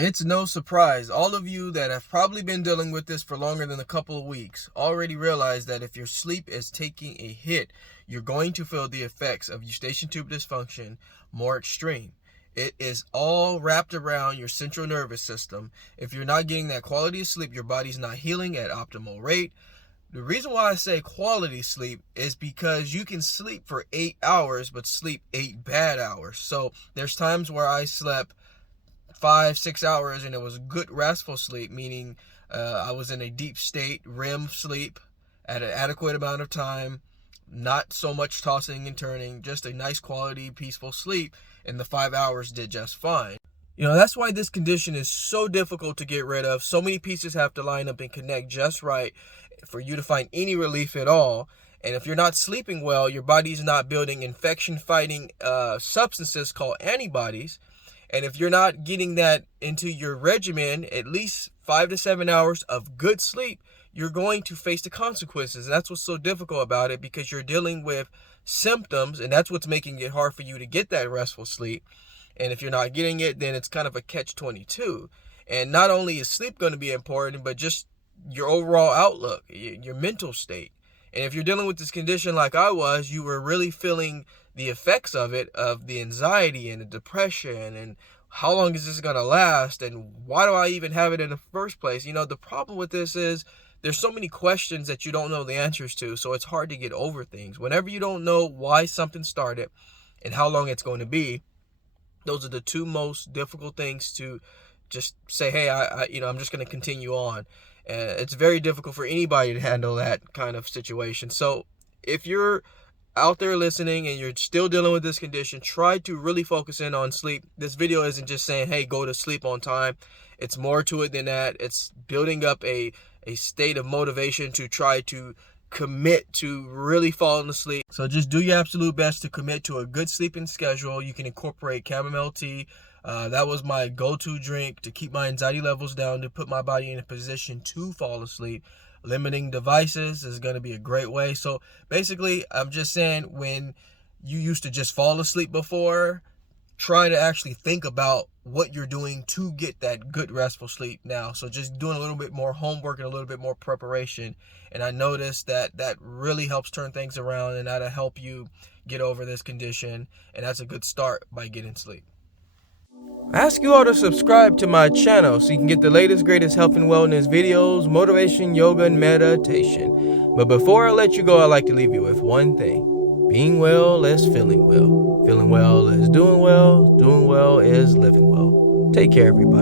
It's no surprise. All of you that have probably been dealing with this for longer than a couple of weeks already realize that if your sleep is taking a hit, you're going to feel the effects of Eustachian Tube Dysfunction more extreme. It is all wrapped around your central nervous system. If you're not getting that quality of sleep, your body's not healing at optimal rate. The reason why I say quality sleep is because you can sleep for 8 hours, but sleep 8 bad hours. So there's times where I slept 5-6 hours and it was good restful sleep, meaning I was in a deep state REM sleep at an adequate amount of time, not so much tossing and turning, just a nice quality peaceful sleep, and the 5 hours did just fine. That's why this condition is so difficult to get rid of. So many pieces have to line up and connect just right for you to find any relief at all. And if you're not sleeping well, your body's not building infection fighting substances called antibodies. And if you're not getting that into your regimen, at least 5 to 7 hours of good sleep, you're going to face the consequences. And that's what's so difficult about it, because you're dealing with symptoms, and that's what's making it hard for you to get that restful sleep. And if you're not getting it, then it's kind of a catch-22. And not only is sleep going to be important, but just your overall outlook, your mental state. And if you're dealing with this condition like I was, you were really feeling the effects of it, of the anxiety and the depression, and how long is this going to last, and why do I even have it in the first place? The problem with this is there's so many questions that you don't know the answers to, so it's hard to get over things. Whenever you don't know why something started and how long it's going to be, those are the two most difficult things to just say, hey, I'm just going to continue on. It's very difficult for anybody to handle that kind of situation. So if you're out there listening and you're still dealing with this condition, try to really focus in on sleep. This video isn't just saying, hey, go to sleep on time. It's more to it than that. It's building up a state of motivation to try to commit to really falling asleep. So just do your absolute best to commit to a good sleeping schedule. You can incorporate chamomile tea. That was my go-to drink to keep my anxiety levels down, to put my body in a position to fall asleep. Limiting devices is going to be a great way. So basically, I'm just saying, when you used to just fall asleep before, try to actually think about what you're doing to get that good restful sleep now. So just doing a little bit more homework and a little bit more preparation. And I noticed that really helps turn things around, and that'll help you get over this condition. And that's a good start by getting sleep. I ask you all to subscribe to my channel so you can get the latest, greatest health and wellness videos, motivation, yoga, and meditation. But before I let you go, I'd like to leave you with one thing. Being well is feeling well. Feeling well is doing well. Doing well is living well. Take care, everybody.